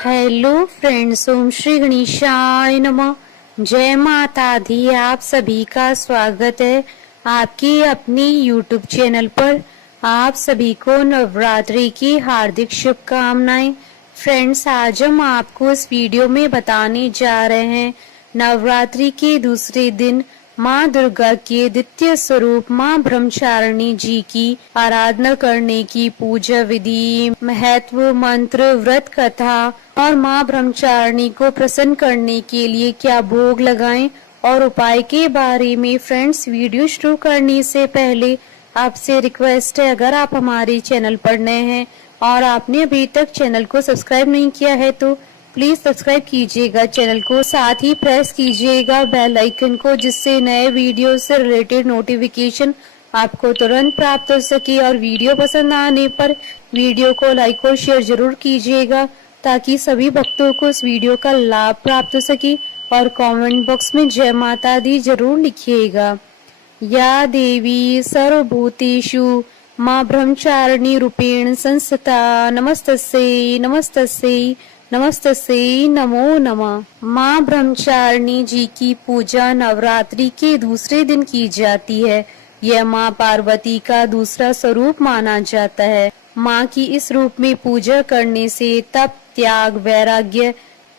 Hello friends, ओम श्री गणेशाय नमः। जय माता दी। आप सभी का स्वागत है आपके अपने यूट्यूब चैनल पर। आप सभी को नवरात्रि की हार्दिक शुभकामनाएं। फ्रेंड्स, आज हम आपको इस वीडियो में बताने जा रहे हैं नवरात्रि के दूसरे दिन माँ दुर्गा के द्वितीय स्वरूप माँ ब्रह्मचारिणी जी की आराधना करने की पूजा विधि, महत्व, मंत्र, व्रत कथा और माँ ब्रह्मचारिणी को प्रसन्न करने के लिए क्या भोग लगाएं और उपाय के बारे में। फ्रेंड्स, वीडियो शुरू करने से पहले आपसे रिक्वेस्ट है, अगर आप हमारे चैनल पर नए हैं और आपने अभी तक चैनल को सब्सक्राइब नहीं किया है तो प्लीज सब्सक्राइब कीजिएगा चैनल को, साथ ही प्रेस कीजिएगा बेल आइकन को, जिससे नए वीडियो से रिलेटेड नोटिफिकेशन आपको तुरंत प्राप्त हो सके। और वीडियो पसंद आने पर वीडियो को लाइक और शेयर जरूर कीजिएगा ताकि सभी भक्तों को इस वीडियो का लाभ प्राप्त हो सके। और कमेंट बॉक्स में जय माता दी जरूर लिखिएगा। या देवी सर्वभूतेषु माँ ब्रह्मचारिणी रूपेण संस्थिता नमस्तस्यै नमस्तस्यै नमस्तस्यै नमो नमः। माँ ब्रह्मचारिणी जी की पूजा नवरात्रि के दूसरे दिन की जाती है। यह माँ पार्वती का दूसरा स्वरूप माना जाता है। माँ की इस रूप में पूजा करने से तप, त्याग, वैराग्य,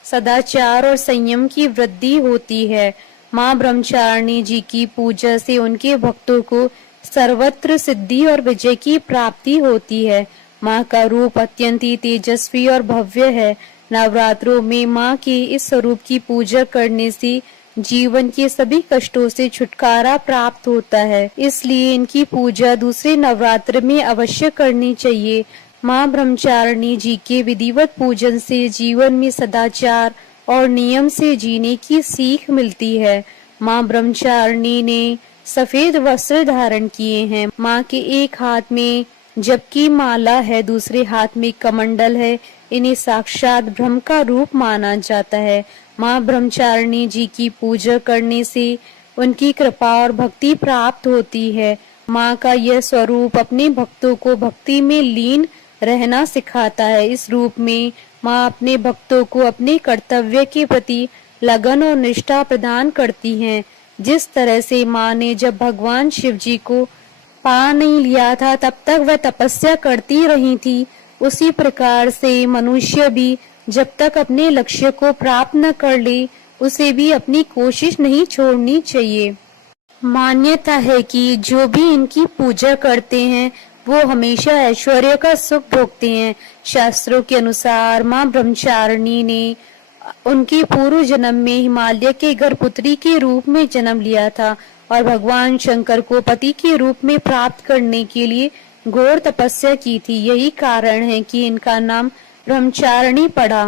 सदाचार और संयम की वृद्धि होती है। माँ ब्रह्मचारिणी जी की पूजा से उनके भक्तों को सर्वत्र सिद्धि और विजय की प्राप्ति होती है। माँ का रूप अत्यंत ही तेजस्वी और भव्य है। नवरात्रों में माँ के इस स्वरूप की पूजा करने से जीवन के सभी कष्टों से छुटकारा प्राप्त होता है, इसलिए इनकी पूजा दूसरे नवरात्र में अवश्य करनी चाहिए। माँ ब्रह्मचारिणी जी के विधिवत पूजन से जीवन में सदाचार और नियम से जीने की सीख मिलती है। माँ ब्रह्मचारिणी ने सफेद वस्त्र धारण किए हैं। माँ के एक हाथ में जबकि माला है, दूसरे हाथ में कमंडल है। इन्हें साक्षात ब्रह्म का रूप माना जाता है। माँ ब्रह्मचारिणी जी की पूजा करने से उनकी कृपा और भक्ति प्राप्त होती है। माँ का यह स्वरूप अपने भक्तों को भक्ति में लीन रहना सिखाता है। इस रूप में माँ अपने भक्तों को अपने कर्तव्य के प्रति लगन और निष्ठा प्रदान करती हैं। जिस तरह से माँ ने जब भगवान शिव जी को पा नहीं लिया था तब तक वह तपस्या करती रही थी, उसी प्रकार से मनुष्य भी जब तक अपने लक्ष्य को प्राप्त न कर ले उसे भी अपनी कोशिश नहीं छोड़नी चाहिए। मान्यता है कि जो भी इनकी पूजा करते हैं वो हमेशा ऐश्वर्य का सुख भोगते हैं। शास्त्रों के अनुसार माँ ब्रह्मचारिणी ने उनके पूर्व जन्म में हिमालय के गर्भपुत्री के रूप में जन्म लिया था और भगवान शंकर को पति के रूप में प्राप्त करने के लिए घोर तपस्या की थी। यही कारण है कि इनका नाम ब्रह्मचारिणी पड़ा।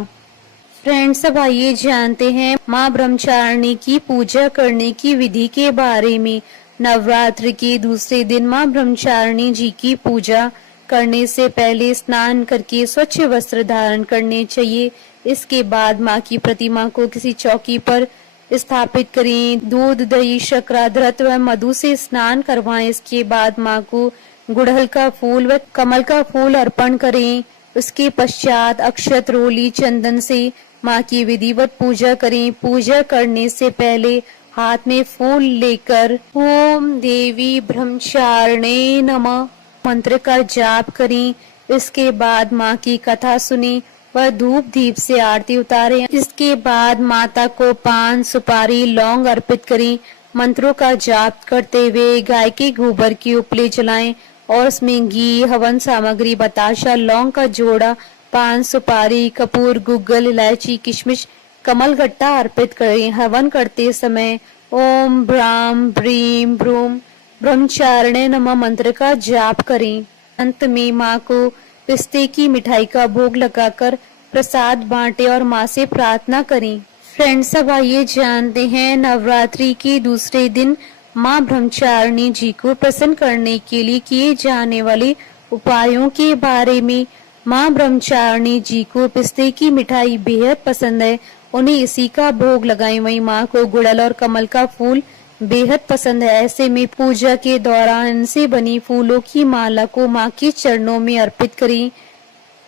फ्रेंड्स, अब आइए जानते हैं माँ ब्रह्मचारिणी की पूजा करने की विधि के बारे में। नवरात्र के दूसरे दिन माँ ब्रह्मचारिणी जी की पूजा करने से पहले स्नान करके स्वच्छ वस्त्र धारण करने चाहिए। इसके बाद माँ की प्रतिमा को किसी चौकी पर स्थापित करें। दूध, दही, शर्करा, घृत व मधु से स्नान करवाएं। इसके बाद माँ को गुड़हल का फूल व कमल का फूल अर्पण करें। उसके पश्चात अक्षत, रोली, चंदन से माँ की विधिवत पूजा करें। पूजा करने से पहले हाथ में फूल लेकर ओम देवी ब्रह्मचारिणे नमः मंत्र का जाप करें। इसके बाद माँ की कथा सुने व धूप दीप से आरती उतारें। इसके बाद माता को पान, सुपारी, लौंग अर्पित करें। मंत्रों का जाप करते हुए गाय के गोबर की उपले जलाएं और उसमें घी, हवन सामग्री, बताशा, लौंग का जोड़ा, पान, सुपारी, कपूर, गुग्गल, इलायची, किशमिश, कमल गट्टा अर्पित करें। हवन करते समय ओम ब्राम ब्रीम ब्रूम ब्रह्मचारिणे नमः मंत्र का जाप करें। अंत में माँ को पिस्ते की मिठाई का भोग लगाकर प्रसाद बांटे और माँ से प्रार्थना करें। फ्रेंड्स, अब आइए जानते हैं नवरात्रि के दूसरे दिन माँ ब्रह्मचारिणी जी को प्रसन्न करने के लिए किए जाने वाले उपायों के बारे में। माँ ब्रह्मचारिणी जी को पिस्ते की मिठाई बेहद पसंद है, उन्हें इसी का भोग लगाएं। वहीं माँ को गुड़हल और कमल का फूल बेहद पसंद है। ऐसे में पूजा के दौरान इनसे बनी फूलों की माला को माँ के चरणों में अर्पित करें।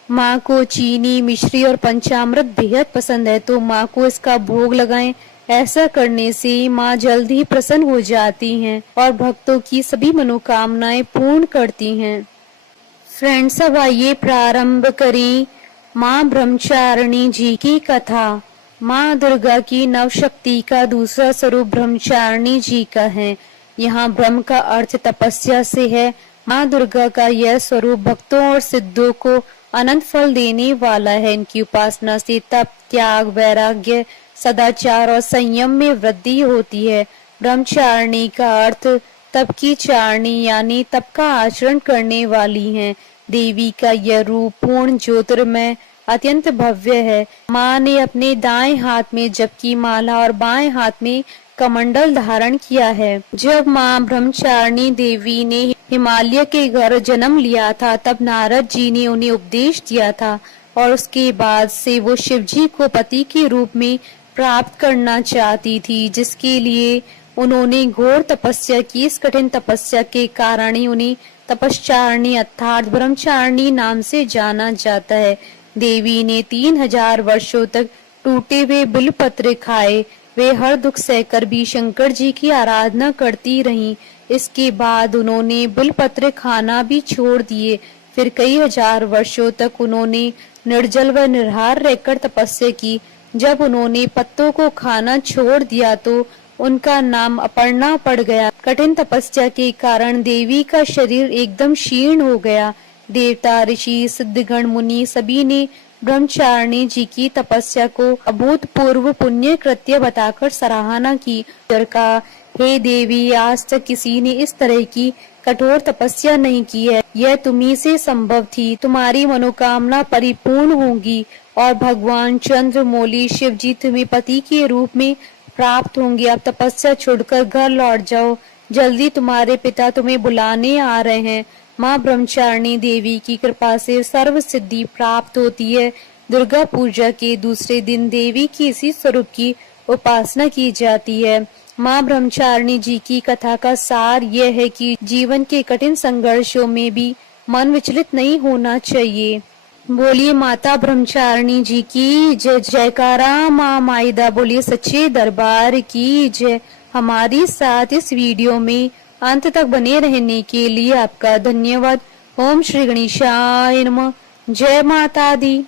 माँ को चीनी, मिश्री और पंचामृत बेहद पसंद है, तो माँ को इसका भोग लगाएं। ऐसा करने से माँ जल्द ही प्रसन्न हो जाती हैं और भक्तों की सभी मनोकामनाएं पूर्ण करती हैं। फ्रेंड्स, अब आइए प्रारंभ करें माँ ब्रह्मचारिणी जी की कथा। माँ दुर्गा की नवशक्ति का दूसरा स्वरूप ब्रह्मचारिणी जी का है। यहाँ ब्रह्म का अर्थ तपस्या से है। माँ दुर्गा का यह स्वरूप भक्तों और सिद्धों को अनंत फल देने वाला है। इनकी उपासना से तप, त्याग, वैराग्य, सदाचार और संयम में वृद्धि होती है। ब्रह्मचारिणी का अर्थ तप की चारणी यानी तप का आचरण करने वाली हैं। देवी का यह रूप पूर्ण ज्योतिर्मय अत्यंत भव्य है। माँ ने अपने दाएं हाथ में जप की माला और बाएं हाथ में कमंडल धारण किया है। जब माँ ब्रह्मचारिणी देवी ने हिमालय के घर जन्म लिया था, तब नारद जी ने उन्हें उपदेश दिया था और उसके बाद से वो शिव जी को पति के रूप में प्राप्त करना चाहती थी, जिसके लिए उन्होंने घोर तपस्या की। इस कठिन तपस्या के कारण ही उन्हें तपश्चारिणी अर्थात ब्रह्मचारिणी नाम से जाना जाता है। देवी ने 3000 वर्षों तक टूटे हुए बिलपत्र खाए। वे हर दुख सहकर भी शंकर जी की आराधना करती रहीं। इसके बाद उन्होंने बिलपत्र खाना भी छोड़ दिए। फिर कई हजार वर्षों तक उन्होंने निर्जल व निराहार रहकर तपस्या की। जब उन्होंने पत्तों को खाना छोड़ दिया तो उनका नाम अपर्णा पड़ गया। कठिन तपस्या के कारण देवी का शरीर एकदम क्षीण हो गया। देवता, ऋषि, सिद्धगण, मुनि सभी ने ब्रह्मचारिणी जी की तपस्या को अभूतपूर्व पुण्य कृत्य बताकर सराहना की। का हे देवी, आज तक किसी ने इस तरह की कठोर तपस्या नहीं की है। यह तुम्ही से संभव थी। तुम्हारी मनोकामना परिपूर्ण होगी और भगवान चंद्रमौली शिव जी तुम्हें पति के रूप में प्राप्त होंगे। अब तपस्या छोड़कर घर लौट जाओ, जल्दी तुम्हारे पिता तुम्हें बुलाने आ रहे हैं। माँ ब्रह्मचारिणी देवी की कृपा से सर्व सिद्धि प्राप्त होती है। दुर्गा पूजा के दूसरे दिन देवी की इसी स्वरूप की उपासना की जाती है। माँ ब्रह्मचारिणी जी की कथा का सार यह है कि जीवन के कठिन संघर्षों में भी मन विचलित नहीं होना चाहिए। बोलिए माता ब्रह्मचारिणी जी की जय। जयकारा माँ माइदा। बोलिए सच्चे दरबार की जय। हमारी साथ इस वीडियो में अंत तक बने रहने के लिए आपका धन्यवाद। ओम श्री गणेशाय नमः। जय माता दी।